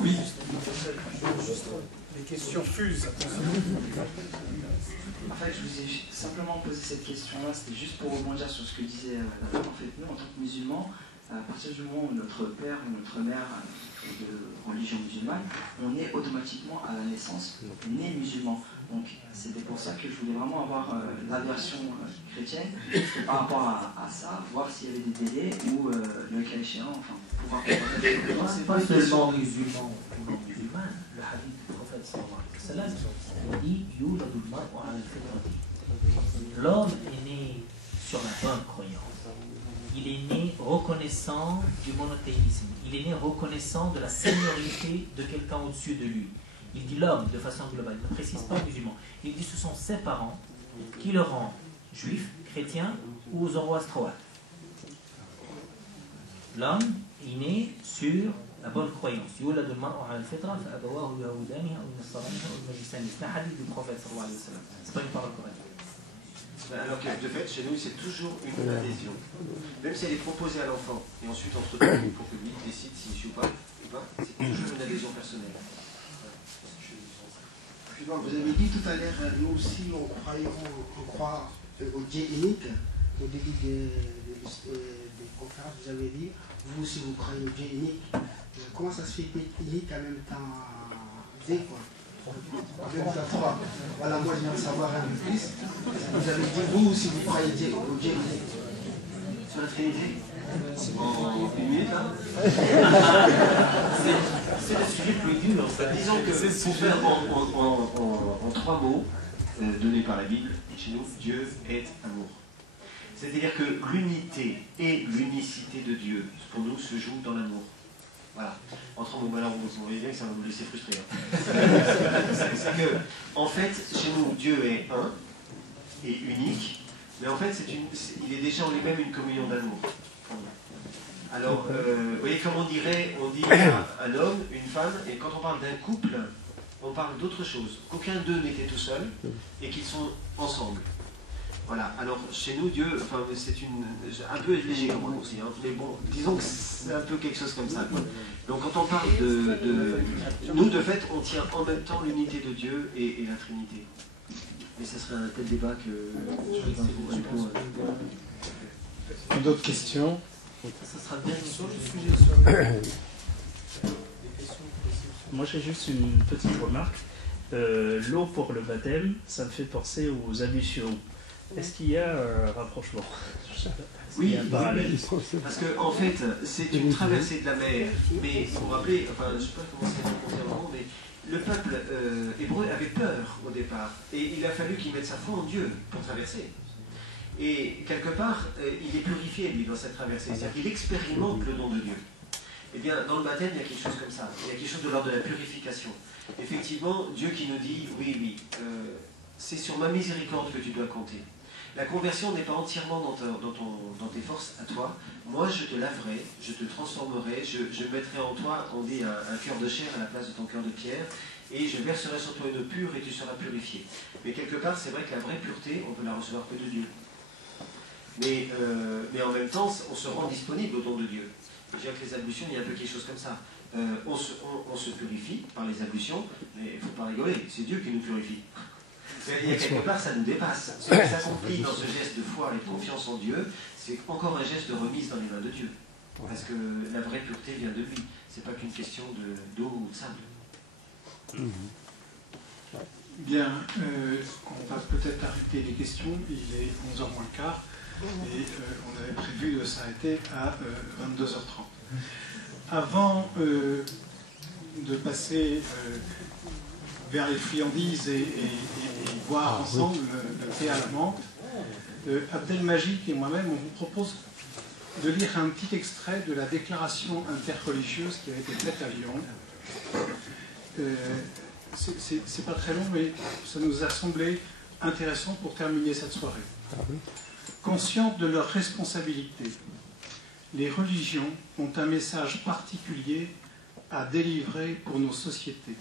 Oui. Les questions fusent. En fait, je vous ai simplement posé cette question-là, c'était juste pour rebondir sur ce que disait la dame. En fait, nous, en tant que musulmans, à partir du moment où notre père ou notre mère est de religion musulmane, on est automatiquement à la naissance né musulman. Donc, c'était pour ça que je voulais vraiment avoir la version chrétienne, par rapport à ça, voir s'il y avait des délais ou le cas échéant, enfin, pouvoir... C'est pas seulement musulman ou non musulman, le hadith du prophète sallallahu alayhi wa sallam, il dit l'homme est né sur la bonne croyance. Il est né reconnaissant du monothéisme. Il est né reconnaissant de la seniorité de quelqu'un au-dessus de lui. Il dit l'homme de façon globale, il ne précise pas musulman. Il dit ce sont ses parents qui le rendent juif, chrétien ou zoroastroate. L'homme est né sur la bonne croyance. C'est un hadith du prophète sallallahu alayhi wa sallam. C'est pas une parole correcte. Alors que de fait, chez nous, c'est toujours une adhésion. Même si elle est proposée à l'enfant, et ensuite entre deux, pour que lui décide s'il suit ou pas, c'est toujours une adhésion personnelle. Vous avez dit tout à l'heure, nous aussi, on croit au Dieu unique. Au début des conférences, vous avez dit, vous aussi, vous croyez au Dieu unique. Comment ça se fait unique en même temps Dieu, quoi? En même temps trois. Voilà, moi, je veux savoir un peu plus. Vous avez dit, vous aussi, vous croyez au Dieu unique. Sur la Trinité en une minute, là c'est le sujet plus dur. Disons que pour faire en trois mots donnés par la Bible, chez nous, Dieu est amour. C'est-à-dire que l'unité et l'unicité de Dieu, pour nous, se joue dans l'amour. Voilà. En trois mots, alors vous voyez bien que ça va nous laisser frustrer. C'est que, en fait, chez nous, Dieu est un et unique, mais en fait, il est déjà en lui-même une communion d'amour. Alors, vous voyez, comme on dit un homme, une femme, et quand on parle d'un couple, on parle d'autre chose. Qu'aucun d'eux n'était tout seul, et qu'ils sont ensemble. Voilà, alors chez nous, Dieu, enfin, c'est un peu léger comme raccourci, hein, mais bon, disons que c'est un peu quelque chose comme ça, quoi. Donc quand on parle nous, de fait, on tient en même temps l'unité de Dieu et la Trinité. Mais ça serait un tel débat que je ne sais pas. D'autres questions? Ça sera bien sur le sujet. Moi j'ai juste une petite remarque. L'eau pour le baptême, ça me fait penser aux ablutions. Est-ce qu'il y a un rapprochement? Oui, parce que en fait, c'est une traversée de la mer. Mais vous vous rappelez, enfin, je ne sais pas comment c'est concernant, mais le peuple hébreu avait peur au départ. Et il a fallu qu'il mette sa foi en Dieu pour traverser. Et quelque part, il est purifié, lui, dans cette traversée. C'est-à-dire qu'il expérimente le don de Dieu. Eh bien, dans le baptême, il y a quelque chose comme ça. Il y a quelque chose de l'ordre de la purification. Effectivement, Dieu qui nous dit, oui, c'est sur ma miséricorde que tu dois compter. La conversion n'est pas entièrement dans tes forces à toi. Moi, je te laverai, je te transformerai, je mettrai en toi, on dit, un cœur de chair à la place de ton cœur de pierre, et je verserai sur toi une eau pure et tu seras purifié. Mais quelque part, c'est vrai que la vraie pureté, on peut la recevoir que de Dieu. Mais en même temps, on se rend disponible au don de Dieu. Je dirais que les ablutions, il y a un peu quelque chose comme ça. On se purifie par les ablutions, mais il ne faut pas rigoler, c'est Dieu qui nous purifie. Il y a quelque part, ça nous dépasse. Ce qui s'accomplit dans ce geste de foi et de confiance en Dieu, c'est encore un geste de remise dans les mains de Dieu. Parce que la vraie pureté vient de lui. Ce n'est pas qu'une question d'eau ou de sable. Bien, on va peut-être arrêter les questions. Il est 11h moins le quart. Et on avait prévu de s'arrêter à 22h30. Avant de passer vers les friandises et boire ensemble le thé à la menthe, Abdelmajid et moi-même, on vous propose de lire un petit extrait de la déclaration interreligieuse qui a été faite à Lyon. C'est pas très long, mais ça nous a semblé intéressant pour terminer cette soirée. Conscientes de leurs responsabilités, les religions ont un message particulier à délivrer pour nos sociétés.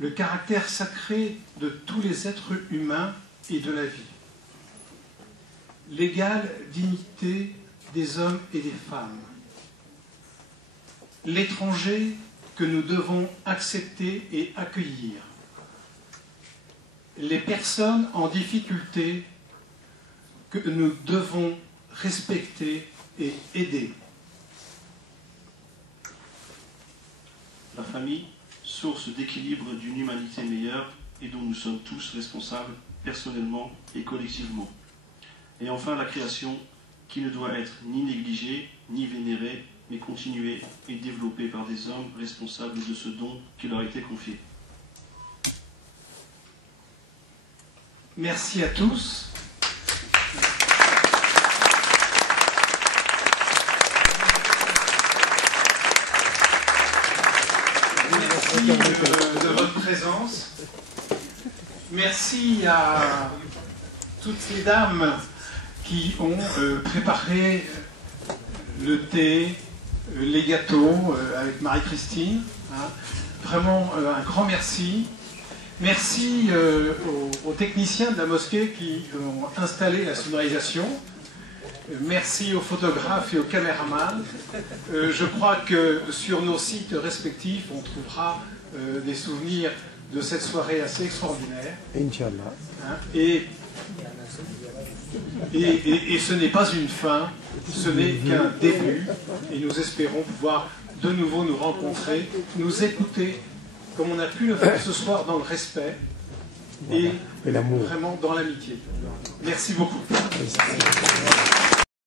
Le caractère sacré de tous les êtres humains et de la vie. L'égale dignité des hommes et des femmes. L'étranger que nous devons accepter et accueillir. Les personnes en difficulté que nous devons respecter et aider. La famille, source d'équilibre d'une humanité meilleure et dont nous sommes tous responsables, personnellement et collectivement. Et enfin la création, qui ne doit être ni négligée, ni vénérée, mais continuée et développée par des hommes responsables de ce don qui leur a été confié. Merci à tous. Merci de votre présence. Merci à toutes ces dames qui ont préparé le thé, les gâteaux avec Marie-Christine. Hein. Vraiment un grand merci. Merci aux techniciens de la mosquée qui ont installé la sonorisation. Merci aux photographes et aux caméramans. Je crois que sur nos sites respectifs, on trouvera des souvenirs de cette soirée assez extraordinaire. Inch'Allah. Hein, et ce n'est pas une fin, ce n'est qu'un début. Et nous espérons pouvoir de nouveau nous rencontrer, nous écouter, comme on a pu le faire ce soir, dans le respect et vraiment dans l'amitié. Merci beaucoup.